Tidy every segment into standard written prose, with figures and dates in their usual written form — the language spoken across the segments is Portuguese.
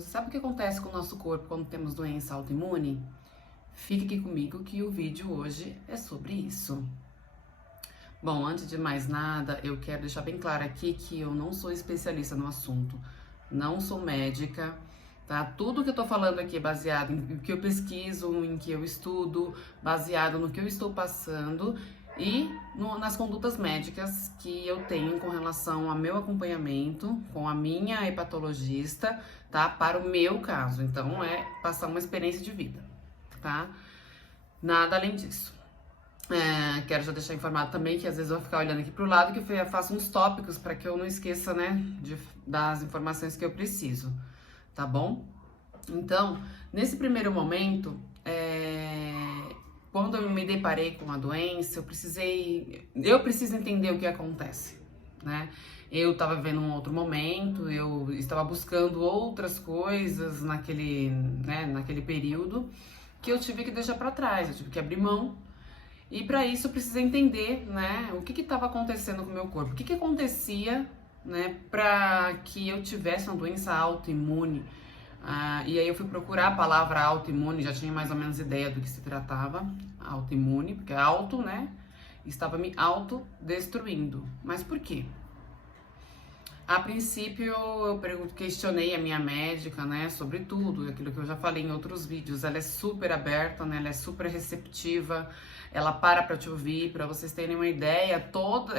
Você sabe o que acontece com o nosso corpo quando temos doença autoimune? Fique aqui comigo que o vídeo hoje é sobre isso. Bom, antes de mais nada, eu quero deixar bem claro aqui que eu não sou especialista no assunto, não sou médica, tá? Tudo que eu tô falando aqui é baseado em que eu pesquiso, em que eu estudo, baseado no que eu estou passando e nas condutas médicas que eu tenho com relação ao meu acompanhamento com a minha hepatologista, tá? Para o meu caso. Então, é passar uma experiência de vida, tá? Nada além disso. Quero já deixar informado também que às vezes eu vou ficar olhando aqui pro lado, que eu faço uns tópicos para que eu não esqueça, né, das informações que eu preciso, tá bom? Então, nesse primeiro momento, quando eu me deparei com a doença, eu preciso entender o que acontece, né? Eu estava vivendo um outro momento, eu estava buscando outras coisas naquele período que eu tive que deixar para trás, eu tive que abrir mão. E para isso eu precisei entender, né, o que estava acontecendo com o meu corpo, o que acontecia, né, para que eu tivesse uma doença autoimune. E aí eu fui procurar a palavra autoimune, já tinha mais ou menos ideia do que se tratava, autoimune, porque auto, né, estava me autodestruindo. Mas por quê? A princípio eu questionei a minha médica, né, sobre tudo, aquilo que eu já falei em outros vídeos. Ela é super aberta, né, ela é super receptiva, ela para te ouvir, para vocês terem uma ideia.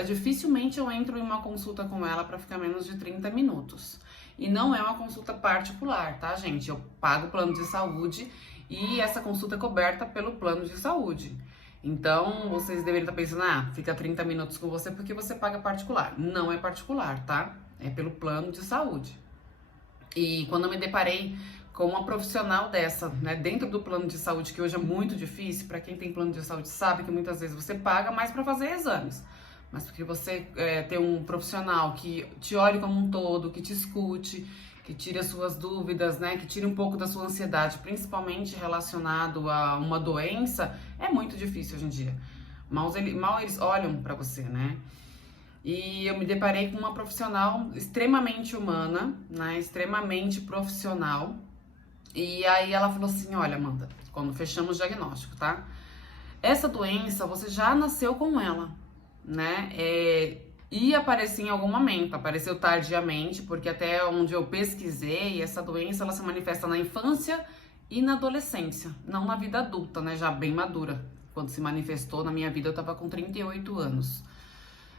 Dificilmente eu entro em uma consulta com ela para ficar menos de 30 minutos. E não é uma consulta particular, tá, gente? Eu pago o plano de saúde e essa consulta é coberta pelo plano de saúde. Então, vocês deveriam estar pensando, fica 30 minutos com você porque você paga particular. Não é particular, tá? É pelo plano de saúde. E quando eu me deparei com uma profissional dessa, né, dentro do plano de saúde, que hoje é muito difícil, para quem tem plano de saúde sabe que muitas vezes você paga mais para fazer exames, mas porque você tem um profissional que te olhe como um todo, que te escute, que tire as suas dúvidas, né, que tire um pouco da sua ansiedade, principalmente relacionado a uma doença, é muito difícil hoje em dia. Mal eles olham para você, né? E eu me deparei com uma profissional extremamente humana, né, extremamente profissional. E aí ela falou assim, olha, Amanda, quando fechamos o diagnóstico, tá? Essa doença, você já nasceu com ela, né? Ia aparecer em algum momento, apareceu tardiamente, porque até onde eu pesquisei, essa doença ela se manifesta na infância e na adolescência, não na vida adulta, né? Já bem madura. Quando se manifestou na minha vida, eu tava com 38 anos,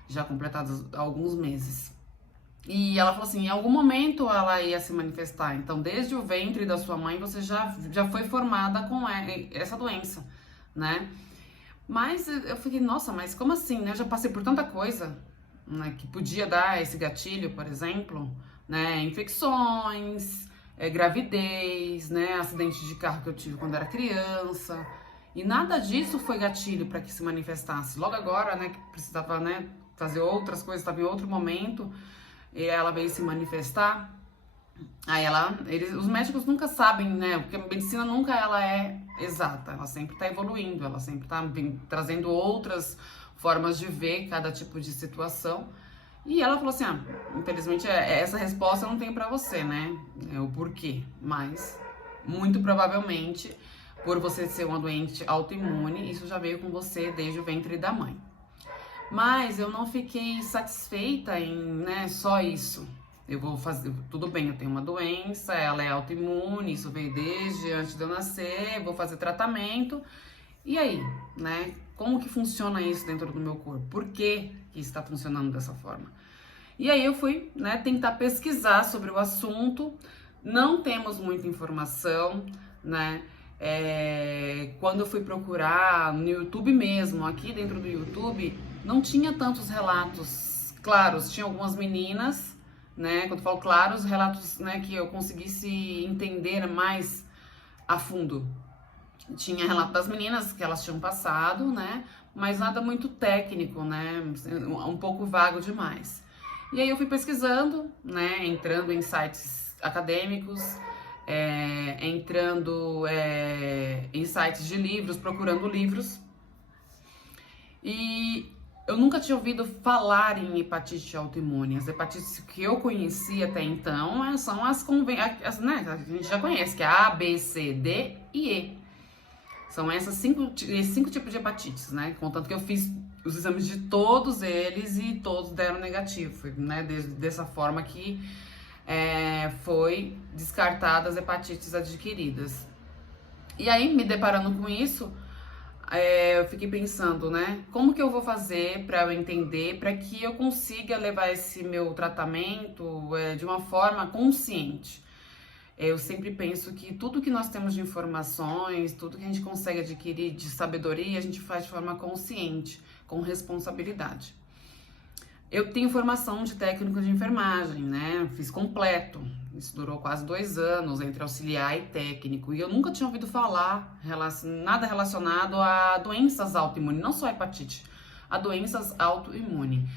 já completados alguns meses. E ela falou assim, em algum momento ela ia se manifestar, então desde o ventre da sua mãe você já foi formada com essa doença, né? Mas eu fiquei, nossa, mas como assim, né? Eu já passei por tanta coisa, né, que podia dar esse gatilho, por exemplo, né? Infecções, gravidez, né? Acidente de carro que eu tive quando era criança. E nada disso foi gatilho para que se manifestasse. Logo agora, né, que precisava, né, fazer outras coisas, estava em outro momento, e ela veio se manifestar. Aí os médicos nunca sabem, né? Porque a medicina nunca ela é exata, ela sempre está evoluindo, ela sempre está trazendo outras formas de ver cada tipo de situação. E ela falou assim, infelizmente essa resposta eu não tenho para você, né? O porquê, mas muito provavelmente por você ser uma doente autoimune, isso já veio com você desde o ventre da mãe. Mas eu não fiquei satisfeita em, né, só isso. Eu vou fazer, tudo bem, eu tenho uma doença, ela é autoimune, isso veio desde antes de eu nascer, vou fazer tratamento. E aí, né, como que funciona isso dentro do meu corpo? Por que está funcionando dessa forma? E aí eu fui, né, tentar pesquisar sobre o assunto, não temos muita informação, né, quando eu fui procurar no YouTube mesmo, aqui dentro do YouTube, não tinha tantos relatos claros, tinha algumas meninas, né, quando eu falo claros, relatos, né, que eu conseguisse entender mais a fundo. Tinha relato das meninas que elas tinham passado, né, mas nada muito técnico, né, um pouco vago demais. E aí eu fui pesquisando, né, entrando em sites acadêmicos, entrando em sites de livros, procurando livros. E eu nunca tinha ouvido falar em hepatite autoimune. As hepatites que eu conheci até então são né, a gente já conhece, que é A, B, C, D e E. São esses cinco tipos de hepatites, né? Contanto que eu fiz os exames de todos eles e todos deram negativo, né? Dessa forma que foi descartadas as hepatites adquiridas. E aí, me deparando com isso, eu fiquei pensando, né? Como que eu vou fazer para eu entender, para que eu consiga levar esse meu tratamento de uma forma consciente? Eu sempre penso que tudo que nós temos de informações, tudo que a gente consegue adquirir de sabedoria, a gente faz de forma consciente, com responsabilidade. Eu tenho formação de técnico de enfermagem, né? Fiz completo. Isso durou quase 2 anos, entre auxiliar e técnico. E eu nunca tinha ouvido falar nada relacionado a doenças autoimunes, não só hepatite, a doenças autoimunes.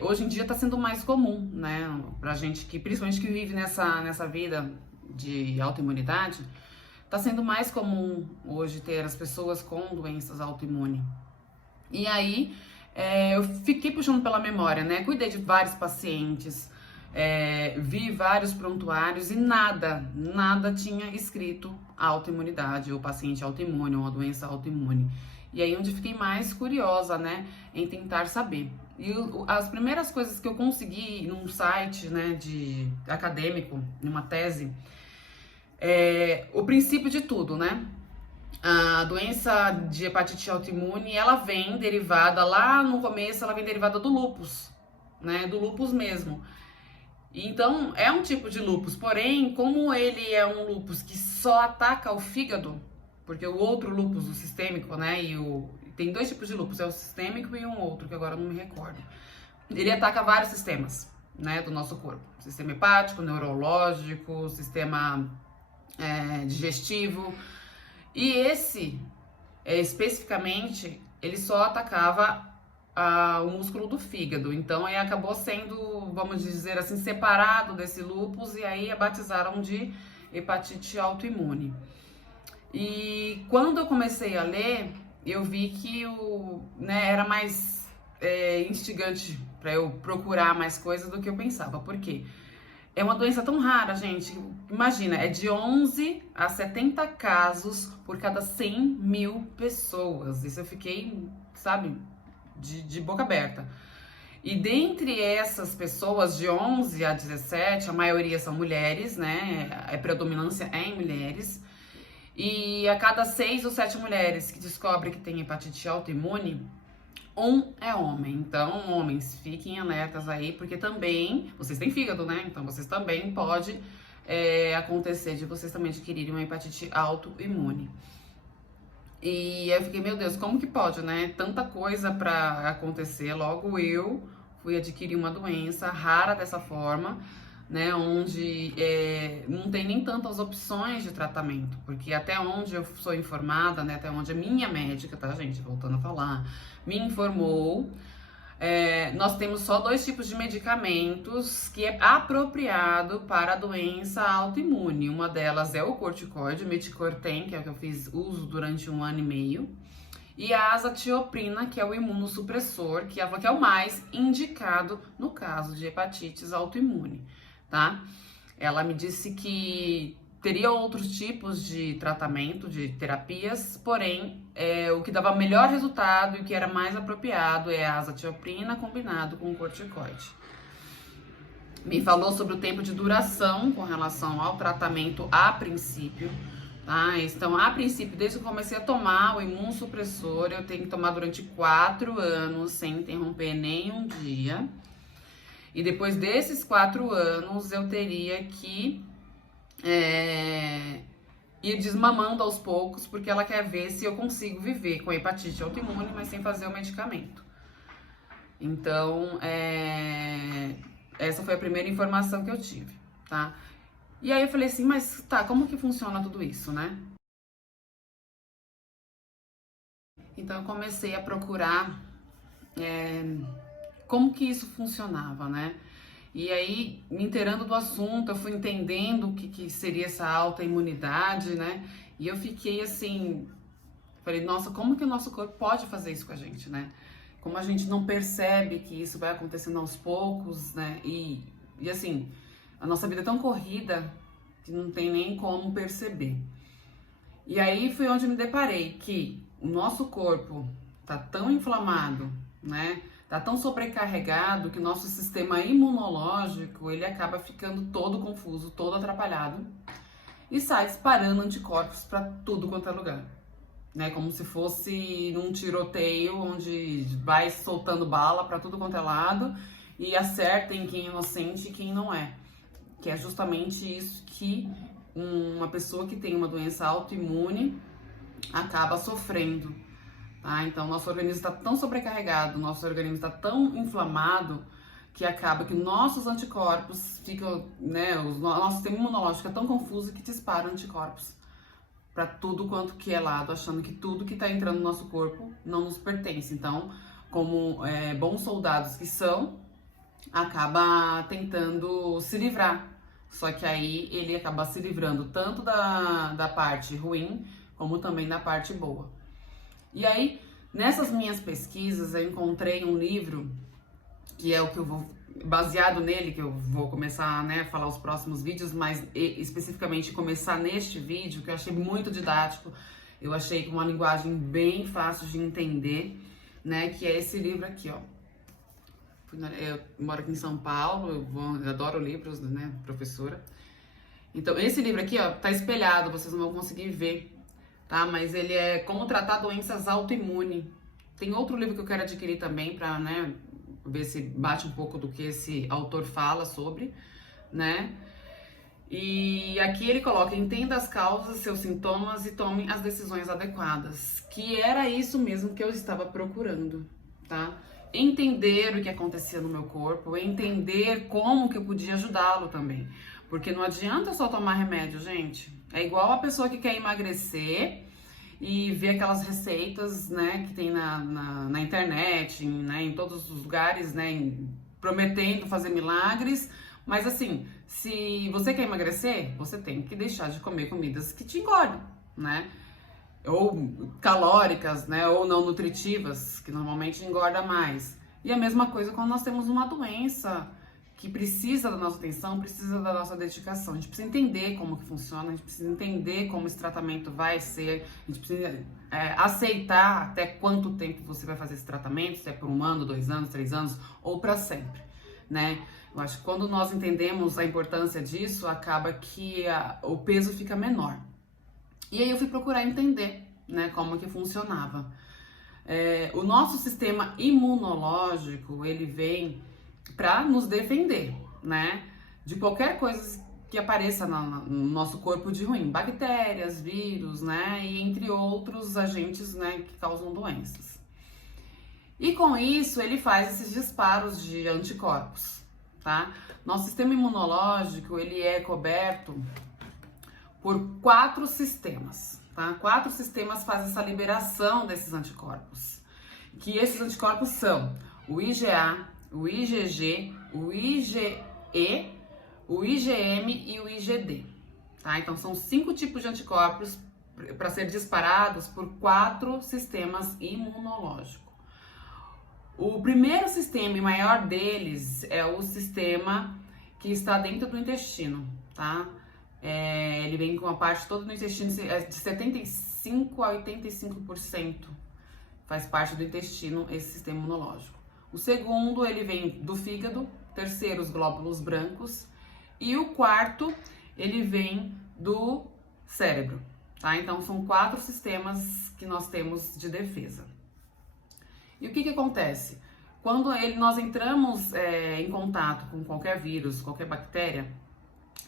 Hoje em dia está sendo mais comum, né? Pra gente que, principalmente que vive nessa vida de autoimunidade, está sendo mais comum hoje ter as pessoas com doenças autoimunes. E aí, eu fiquei puxando pela memória, né? Cuidei de vários pacientes, vi vários prontuários e nada tinha escrito autoimunidade, ou paciente autoimune, ou uma doença autoimune. E aí, onde fiquei mais curiosa, né, em tentar saber. E as primeiras coisas que eu consegui num site, né, acadêmico, numa tese, o princípio de tudo, né? A doença de hepatite autoimune, ela vem derivada, lá no começo, ela vem derivada do lúpus, né? Do lúpus mesmo. Então, é um tipo de lúpus, porém, como ele é um lúpus que só ataca o fígado, porque o outro lúpus, o sistêmico, né? Tem 2 tipos de lúpus, é o sistêmico e um outro, que agora eu não me recordo. Ele ataca vários sistemas, né, do nosso corpo. Sistema hepático, neurológico, sistema digestivo. E esse, especificamente, ele só atacava o músculo do fígado. Então, aí acabou sendo, vamos dizer assim, separado desse lúpus e aí a batizaram de hepatite autoimune. E quando eu comecei a ler, eu vi que era mais instigante para eu procurar mais coisas do que eu pensava. Por quê? É uma doença tão rara, gente. Imagina, é de 11 a 70 casos por cada 100 mil pessoas. Isso eu fiquei, sabe, de boca aberta. E dentre essas pessoas, de 11 a 17, a maioria são mulheres, né? A predominância é em mulheres. E a cada 6 ou 7 mulheres que descobrem que tem hepatite autoimune, um é homem. Então, homens, fiquem alertas aí, porque também, vocês têm fígado, né? Então, vocês também pode acontecer de vocês também adquirirem uma hepatite autoimune. E aí eu fiquei, meu Deus, como que pode, né? Tanta coisa pra acontecer. Logo eu fui adquirir uma doença rara dessa forma, né? Onde não tem nem tantas opções de tratamento. Porque até onde eu sou informada, né? Até onde a minha médica, tá, gente? Voltando a falar, me informou, nós temos só 2 tipos de medicamentos que é apropriado para a doença autoimune. Uma delas é o corticoide, o meticortem, que é o que eu fiz uso durante 1 ano e meio, e a azatioprina, que é o imunossupressor, que é o mais indicado no caso de hepatites autoimune, tá? Ela me disse que teria outros tipos de tratamento, de terapias, porém, o que dava melhor resultado e o que era mais apropriado é a azatioprina combinado com o corticoide. Me falou sobre o tempo de duração com relação ao tratamento a princípio, tá? Então, a princípio, desde que eu comecei a tomar o imunossupressor, eu tenho que tomar durante 4 anos, sem interromper nenhum dia. E depois desses 4 anos, eu teria que ir desmamando aos poucos, porque ela quer ver se eu consigo viver com hepatite autoimune, mas sem fazer o medicamento. Então, essa foi a primeira informação que eu tive, tá? E aí eu falei assim, mas tá, como que funciona tudo isso, né? Então eu comecei a procurar como que isso funcionava, né? E aí, me inteirando do assunto, eu fui entendendo o que seria essa autoimunidade, né? E eu fiquei assim, falei, nossa, como que o nosso corpo pode fazer isso com a gente, né? como a gente não percebe que isso vai acontecendo aos poucos, né? E assim, a nossa vida é tão corrida que não tem nem como perceber. E aí foi onde eu me deparei que o nosso corpo tá tão inflamado, né? Tá tão sobrecarregado que o nosso sistema imunológico, ele acaba ficando todo confuso, todo atrapalhado e sai disparando anticorpos para tudo quanto é lugar, né? Como se fosse num tiroteio onde vai soltando bala para tudo quanto é lado e acerta em quem é inocente e quem não é. Que é justamente isso que uma pessoa que tem uma doença autoimune acaba sofrendo, tá? Então, nosso organismo está tão sobrecarregado, nosso organismo está tão inflamado que acaba que nossos anticorpos ficam, né? O nosso sistema imunológico é tão confuso que dispara anticorpos para tudo quanto que é lado, achando que tudo que está entrando no nosso corpo não nos pertence. Então, como bons soldados que são, acaba tentando se livrar. Só que aí ele acaba se livrando tanto da parte ruim, como também da parte boa. E aí, nessas minhas pesquisas, eu encontrei um livro, que é o que eu vou, baseado nele, que eu vou começar, né, a falar os próximos vídeos, mas especificamente começar neste vídeo, que eu achei muito didático, eu achei com uma linguagem bem fácil de entender, né, que é esse livro aqui, ó. Eu moro aqui em São Paulo, eu adoro livros, né, professora. Então, esse livro aqui, ó, tá espelhado, vocês não vão conseguir ver, tá? Mas ele é Como Tratar Doenças Autoimunes. Tem outro livro que eu quero adquirir também pra, né, ver se bate um pouco do que esse autor fala sobre, né? E aqui ele coloca: entenda as causas, seus sintomas e tome as decisões adequadas. Que era isso mesmo que eu estava procurando, tá? Entender o que acontecia no meu corpo, entender como que eu podia ajudá-lo também. Porque não adianta só tomar remédio, gente. É igual a pessoa que quer emagrecer e vê aquelas receitas, né, que tem na internet, né, em todos os lugares, né, prometendo fazer milagres. Mas assim, se você quer emagrecer, você tem que deixar de comer comidas que te engordam, né? Ou calóricas, né, ou não nutritivas, que normalmente engorda mais. E a mesma coisa quando nós temos uma doença que precisa da nossa atenção, precisa da nossa dedicação. A gente precisa entender como que funciona, a gente precisa entender como esse tratamento vai ser, a gente precisa aceitar até quanto tempo você vai fazer esse tratamento, se é por 1 ano, 2 anos, 3 anos, ou para sempre, né? Eu acho que quando nós entendemos a importância disso, acaba que o peso fica menor. E aí eu fui procurar entender, né, como que funcionava. O nosso sistema imunológico, ele vem para nos defender, né, de qualquer coisa que apareça no nosso corpo de ruim, bactérias, vírus, né, e entre outros agentes, né, que causam doenças. E com isso ele faz esses disparos de anticorpos, tá? Nosso sistema imunológico, ele é coberto por 4 sistemas, tá? 4 sistemas fazem essa liberação desses anticorpos. Que esses anticorpos são o IgA, o IgG, o IgE, o IgM e o IgD, tá? Então são 5 tipos de anticorpos para ser disparados por 4 sistemas imunológicos. O primeiro sistema e maior deles é o sistema que está dentro do intestino, tá? Ele vem com a parte toda do intestino, de 75 a 85% faz parte do intestino, esse sistema imunológico. O segundo, ele vem do fígado, terceiro, os glóbulos brancos, e o quarto, ele vem do cérebro, tá? Então, são 4 sistemas que nós temos de defesa. E o que acontece? Quando nós entramos em contato com qualquer vírus, qualquer bactéria,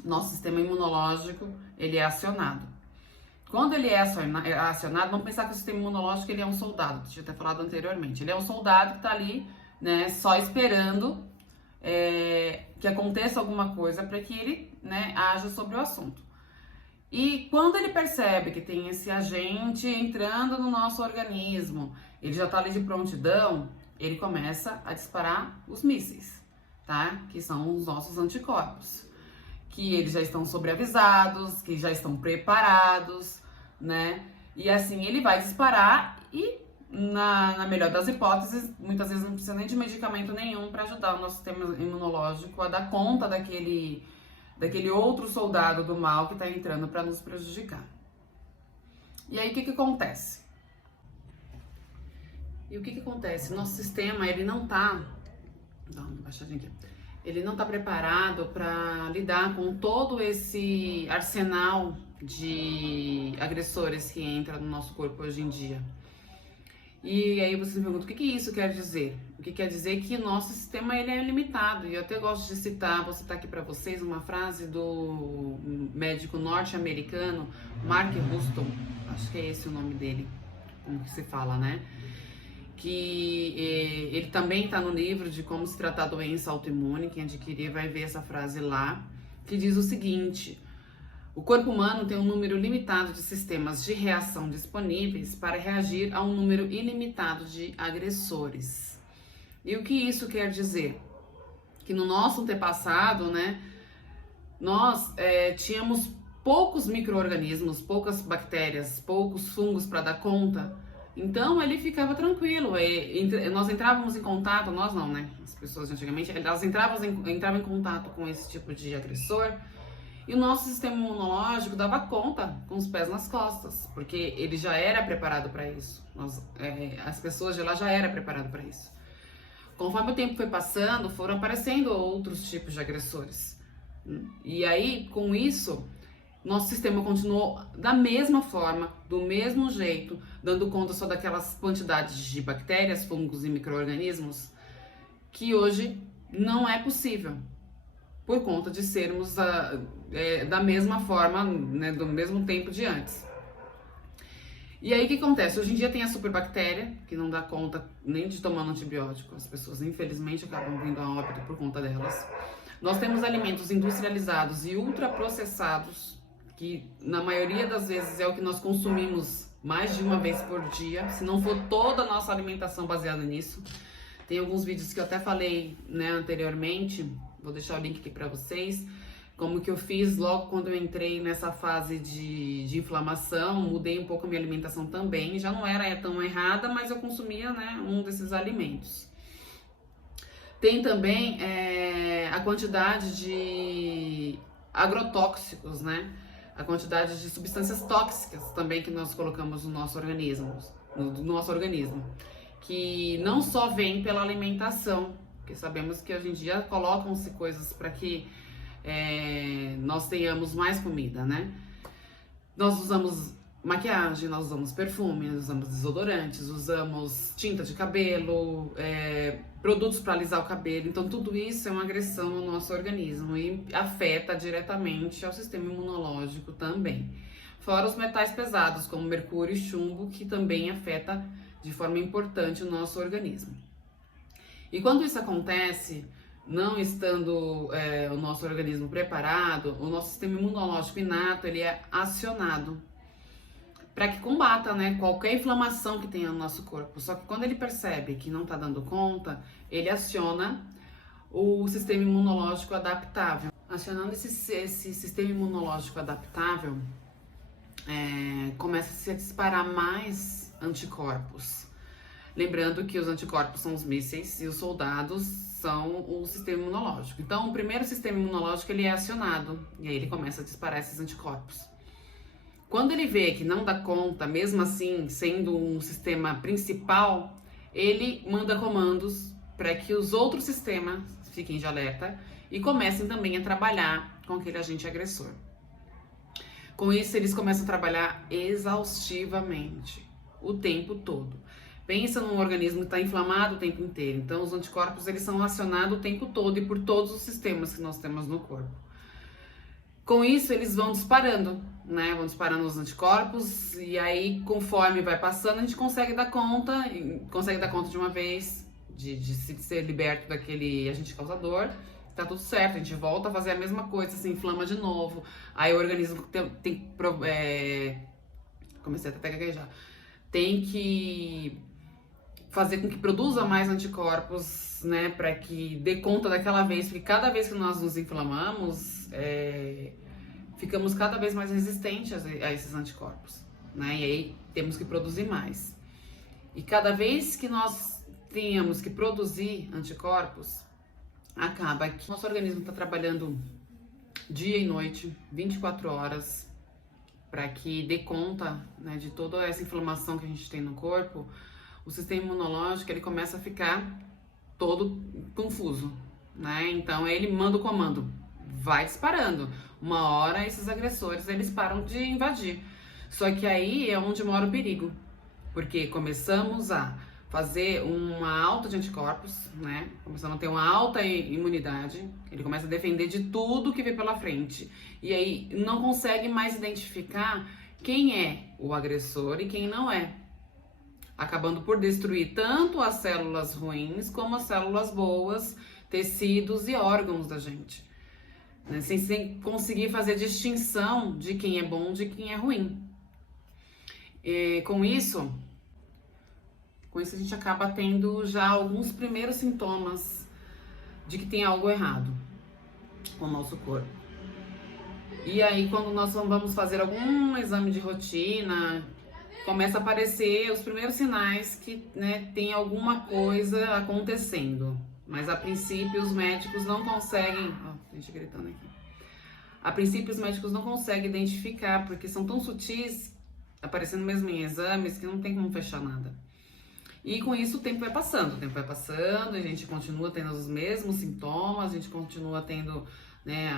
nosso sistema imunológico, ele é acionado. Quando ele é acionado, vamos pensar que o sistema imunológico, ele é um soldado, tinha até falado anteriormente. Ele é um soldado que está ali, né, só esperando que aconteça alguma coisa para que ele, né, haja sobre o assunto. E quando ele percebe que tem esse agente entrando no nosso organismo, ele já está ali de prontidão, ele começa a disparar os mísseis, tá? Que são os nossos anticorpos. Que eles já estão sobreavisados, que já estão preparados, né? E assim ele vai disparar e na melhor das hipóteses, muitas vezes não precisa nem de medicamento nenhum para ajudar o nosso sistema imunológico a dar conta daquele outro soldado do mal que está entrando para nos prejudicar. E aí, o que acontece? Nosso sistema, ele não tá... Dá uma baixadinha aqui. Ele não está preparado para lidar com todo esse arsenal de agressores que entra no nosso corpo hoje em dia. E aí você me pergunta, o que isso quer dizer? O que quer dizer que nosso sistema ele é limitado. E eu até gosto de citar, vou citar aqui para vocês uma frase do médico norte-americano Mark Houston, acho que é esse o nome dele, como que se fala, né? Que ele também está no livro de Como se tratar doença autoimune, quem adquirir vai ver essa frase lá, que diz o seguinte: o corpo humano tem um número limitado de sistemas de reação disponíveis para reagir a um número ilimitado de agressores. E o que isso quer dizer? Que no nosso antepassado, né, nós tínhamos poucos micro-organismos, poucas bactérias, poucos fungos para dar conta. Então ele ficava tranquilo, nós entrávamos em contato, nós não, né? As pessoas de antigamente, elas entravam em contato com esse tipo de agressor e o nosso sistema imunológico dava conta com os pés nas costas, porque ele já era preparado para isso. As pessoas de lá já eram preparadas para isso. Conforme o tempo foi passando, foram aparecendo outros tipos de agressores. E aí, com isso, nosso sistema continuou da mesma forma, do mesmo jeito, dando conta só daquelas quantidades de bactérias, fungos e micro-organismos que hoje não é possível, por conta de sermos da mesma forma, né, do mesmo tempo de antes. E aí o que acontece? Hoje em dia tem a superbactéria, que não dá conta nem de tomar um antibiótico, as pessoas infelizmente acabam vindo a óbito por conta delas. Nós temos alimentos industrializados e ultraprocessados, que na maioria das vezes é o que nós consumimos mais de uma vez por dia, se não for toda a nossa alimentação baseada nisso. Tem alguns vídeos que eu até falei, né, anteriormente, vou deixar o link aqui para vocês, como que eu fiz logo quando eu entrei nessa fase de inflamação, mudei um pouco a minha alimentação também, já não era tão errada, mas eu consumia, né, um desses alimentos. Tem também a quantidade de agrotóxicos, né? A quantidade de substâncias tóxicas também que nós colocamos no nosso organismo, que não só vem pela alimentação, porque sabemos que hoje em dia colocam-se coisas para que nós tenhamos mais comida, né? Nós usamos maquiagem, nós usamos perfume, nós usamos desodorantes, usamos tinta de cabelo, produtos para alisar o cabelo. Então tudo isso é uma agressão no nosso organismo e afeta diretamente ao sistema imunológico também. Fora os metais pesados, como mercúrio e chumbo, que também afeta de forma importante o nosso organismo. E quando isso acontece, não estando o nosso organismo preparado, o nosso sistema imunológico inato ele é acionado para que combata, né, qualquer inflamação que tenha no nosso corpo. Só que quando ele percebe que não está dando conta, ele aciona o sistema imunológico adaptável. Acionando esse sistema imunológico adaptável, começa a se disparar mais anticorpos. Lembrando que os anticorpos são os mísseis e os soldados são o sistema imunológico. Então, o primeiro sistema imunológico ele é acionado e aí ele começa a disparar esses anticorpos. Quando ele vê que não dá conta, mesmo assim, sendo um sistema principal, ele manda comandos para que os outros sistemas fiquem de alerta e comecem também a trabalhar com aquele agente agressor. Com isso, eles começam a trabalhar exaustivamente, o tempo todo. Pensa num organismo que está inflamado o tempo inteiro. Então, os anticorpos eles são acionados o tempo todo e por todos os sistemas que nós temos no corpo. Com isso, eles vão disparando, né? Vão disparando os anticorpos e aí, conforme vai passando, a gente consegue dar conta de uma vez, de ser liberto daquele agente causador. Tá tudo certo, a gente volta a fazer a mesma coisa, se inflama de novo. Aí o organismo comecei até a gaguejar. Tem que fazer com que produza mais anticorpos, né, para que dê conta daquela vez, porque cada vez que nós nos inflamamos, ficamos cada vez mais resistentes a esses anticorpos, né, e aí temos que produzir mais. E cada vez que nós tenhamos que produzir anticorpos, acaba que nosso organismo está trabalhando dia e noite, 24 horas, para que dê conta, né, de toda essa inflamação que a gente tem no corpo. O sistema imunológico, ele começa a ficar todo confuso, né? Então ele manda o comando, vai disparando. Uma hora esses agressores, eles param de invadir. Só que aí é onde mora o perigo, porque começamos a fazer uma alta de anticorpos, né? Começamos a ter uma alta imunidade, ele começa a defender de tudo que vem pela frente. E aí não consegue mais identificar quem é o agressor e quem não é, acabando por destruir tanto as células ruins como as células boas, tecidos e órgãos da gente, né? Sem conseguir fazer distinção de quem é bom de quem é ruim. E com isso a gente acaba tendo já alguns primeiros sintomas de que tem algo errado com o nosso corpo. E aí, quando nós vamos fazer algum exame de rotina, começa a aparecer os primeiros sinais que, né, tem alguma coisa acontecendo. Mas a princípio os médicos não conseguem... Ó, gente gritando aqui. A princípio os médicos não conseguem identificar, porque são tão sutis, aparecendo mesmo em exames, que não tem como fechar nada. E com isso o tempo vai passando, a gente continua tendo os mesmos sintomas, a gente continua tendo, né,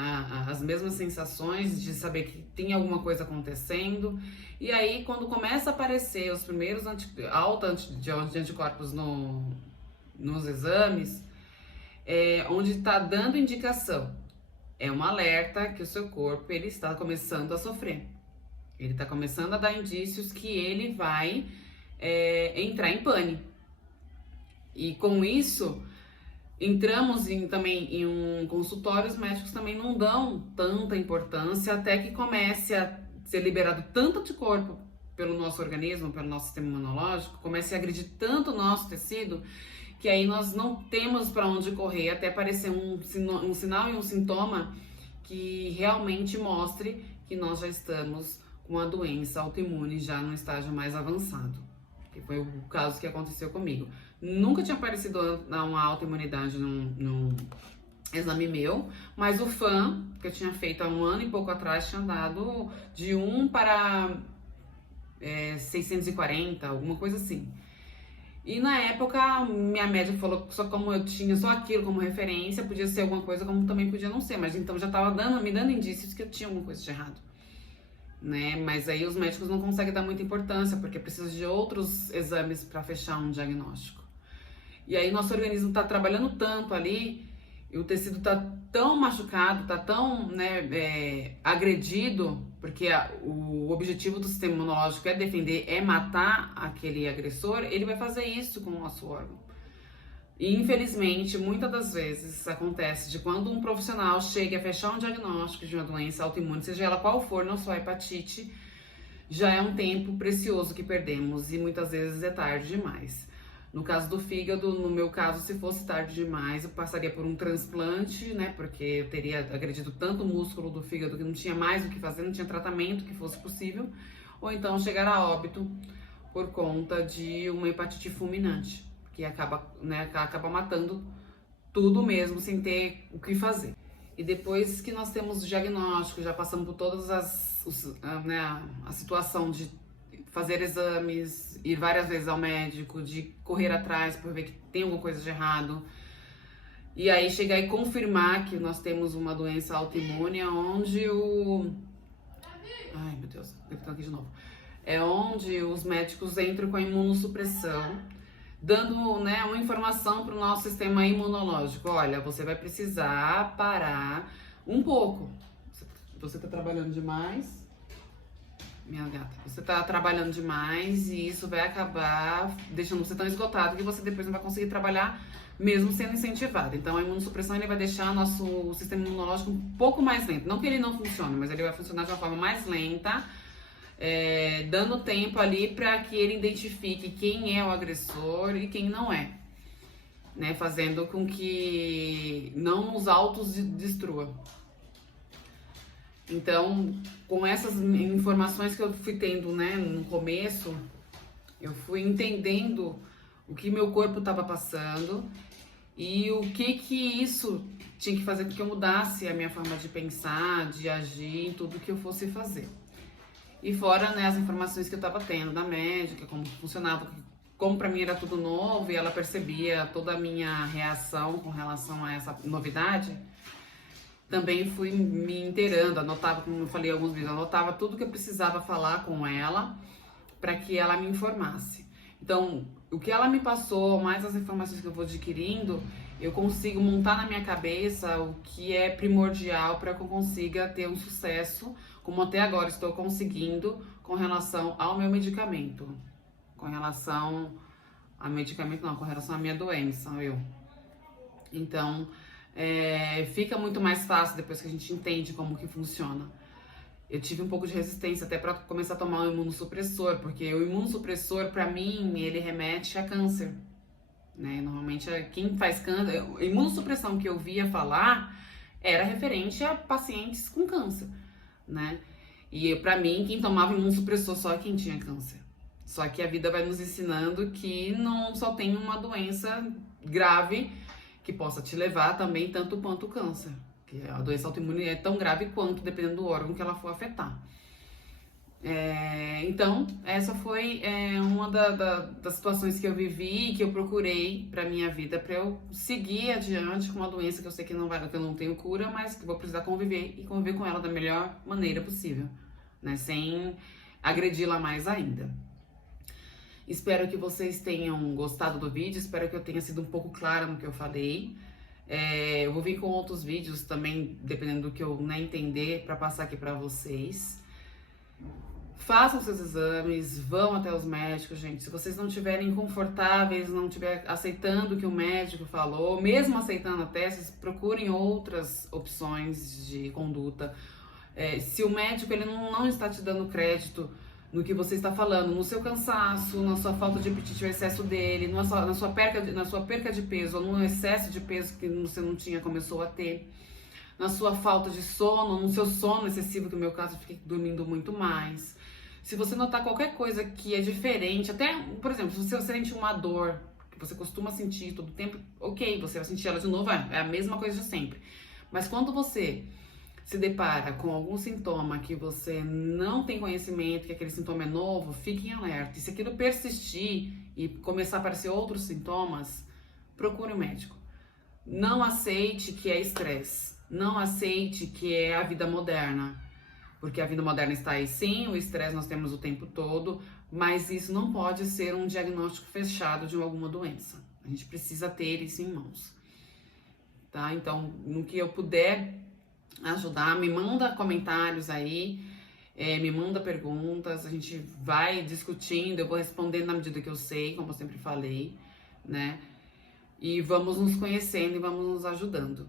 as mesmas sensações de saber que tem alguma coisa acontecendo. E aí, quando começa a aparecer os primeiros alta de anticorpos nos exames, onde está dando indicação, é um alerta que o seu corpo ele está começando a sofrer. Ele está começando a dar indícios que ele vai entrar em pane. E com isso, entramos também em um consultório, os médicos também não dão tanta importância até que comece a ser liberado tanto anticorpo pelo nosso organismo, pelo nosso sistema imunológico, comece a agredir tanto o nosso tecido, que aí nós não temos para onde correr até aparecer um sinal e um sintoma que realmente mostre que nós já estamos com a doença autoimune já no estágio mais avançado, que foi o caso que aconteceu comigo. Nunca tinha aparecido uma autoimunidade num exame meu, mas o FAM, que eu tinha feito há um ano e pouco atrás, tinha dado de 1 para 640, alguma coisa assim. E na época, minha médica falou que só como eu tinha só aquilo como referência, podia ser alguma coisa, como também podia não ser, mas então já estava me dando indícios que eu tinha alguma coisa de errado, né? Mas aí os médicos não conseguem dar muita importância, porque precisa de outros exames para fechar um diagnóstico. E aí nosso organismo está trabalhando tanto ali, e o tecido está tão machucado, está tão, né, agredido, porque o objetivo do sistema imunológico é defender, é matar aquele agressor, ele vai fazer isso com o nosso órgão. E infelizmente, muitas das vezes acontece de quando um profissional chega a fechar um diagnóstico de uma doença autoimune, seja ela qual for, não só a hepatite, já é um tempo precioso que perdemos e muitas vezes é tarde demais. No caso do fígado, no meu caso, se fosse tarde demais, eu passaria por um transplante, né? Porque eu teria agredido tanto o músculo do fígado que não tinha mais o que fazer, não tinha tratamento que fosse possível. Ou então chegar a óbito por conta de uma hepatite fulminante, que acaba matando tudo mesmo, sem ter o que fazer. E depois que nós temos o diagnóstico, já passamos por todas a situação de fazer exames, ir várias vezes ao médico, de correr atrás por ver que tem alguma coisa de errado. E aí chegar e confirmar que nós temos uma doença autoimune, onde Ai, meu Deus, devo estar aqui de novo. É onde os médicos entram com a imunossupressão, dando, né, uma informação para o nosso sistema imunológico. Olha, você vai precisar parar um pouco. Você está trabalhando demais. Minha gata, você tá trabalhando demais e isso vai acabar deixando você tão esgotado que você depois não vai conseguir trabalhar mesmo sendo incentivado. Então a imunossupressão ele vai deixar nosso sistema imunológico um pouco mais lento. Não que ele não funcione, mas ele vai funcionar de uma forma mais lenta, dando tempo ali para que ele identifique quem é o agressor e quem não é, né? Fazendo com que não nos autodestrua. Então, com essas informações que eu fui tendo, né, no começo, Eu fui entendendo o que meu corpo estava passando e o que isso tinha que fazer com que eu mudasse a minha forma de pensar, de agir, em tudo que eu fosse fazer. E fora, né, as informações que eu estava tendo da médica, como funcionava, como para mim era tudo novo e ela percebia toda a minha reação com relação a essa novidade, também fui me inteirando, anotava, como eu falei em alguns vídeos, anotava tudo que eu precisava falar com ela para que ela me informasse. Então, o que ela me passou, mais as informações que eu vou adquirindo, eu consigo montar na minha cabeça o que é primordial para que eu consiga ter um sucesso, como até agora estou conseguindo com relação ao meu medicamento. Com relação a medicamento não, com relação à minha doença, Então, fica muito mais fácil depois que a gente entende como que funciona. Eu tive um pouco de resistência até para começar a tomar um imunossupressor, porque o imunossupressor, para mim, ele remete a câncer, né? Normalmente, quem faz câncer, a imunossupressão que eu via falar era referente a pacientes com câncer, né? E para mim, quem tomava imunossupressor só é quem tinha câncer. Só que a vida vai nos ensinando que não só tem uma doença grave que possa te levar também tanto quanto o câncer. Que a doença autoimune é tão grave quanto, dependendo do órgão que ela for afetar. Então, essa foi uma das situações que eu vivi e que eu procurei para minha vida, para eu seguir adiante com uma doença que eu sei que eu não tenho cura, mas que vou precisar conviver e conviver com ela da melhor maneira possível, né? Sem agredi-la mais ainda. Espero que vocês tenham gostado do vídeo, espero que eu tenha sido um pouco clara no que eu falei. Eu vou vir com outros vídeos também, dependendo do que eu entender, para passar aqui para vocês. Façam seus exames, vão até os médicos, gente. Se vocês não estiverem confortáveis, não estiverem aceitando o que o médico falou, mesmo aceitando até, vocês procurem outras opções de conduta. Se o médico ele não está te dando crédito no que você está falando, no seu cansaço, na sua falta de apetite, o excesso dele, na sua perca de peso, ou no excesso de peso que você não tinha, começou a ter, na sua falta de sono, no seu sono excessivo, que no meu caso eu fiquei dormindo muito mais. Se você notar qualquer coisa que é diferente, até, por exemplo, se você sente uma dor, que você costuma sentir todo o tempo, ok, você vai sentir ela de novo, é a mesma coisa de sempre. Mas quando você se depara com algum sintoma que você não tem conhecimento, que aquele sintoma é novo, fique em alerta. E se aquilo persistir e começar a aparecer outros sintomas, procure um médico. Não aceite que é estresse. Não aceite que é a vida moderna. Porque a vida moderna está aí sim, o estresse nós temos o tempo todo, mas isso não pode ser um diagnóstico fechado de alguma doença. A gente precisa ter isso em mãos. Tá? Então, no que eu puder ajudar, me manda comentários aí, me manda perguntas, a gente vai discutindo, eu vou respondendo na medida que eu sei, como eu sempre falei, né? E vamos nos conhecendo e vamos nos ajudando.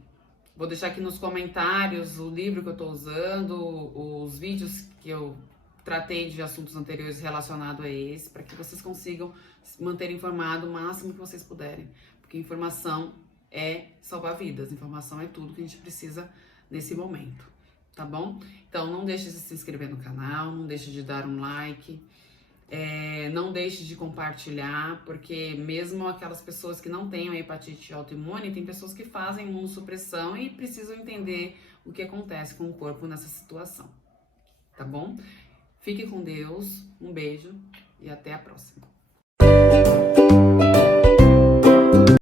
Vou deixar aqui nos comentários o livro que eu tô usando, os vídeos que eu tratei de assuntos anteriores relacionados a esse, para que vocês consigam se manter informado o máximo que vocês puderem, porque informação é salvar vidas, informação é tudo que a gente precisa nesse momento, tá bom? Então não deixe de se inscrever no canal, não deixe de dar um like, não deixe de compartilhar, porque mesmo aquelas pessoas que não têm a hepatite autoimune, tem pessoas que fazem imunossupressão e precisam entender o que acontece com o corpo nessa situação, tá bom? Fique com Deus, um beijo e até a próxima.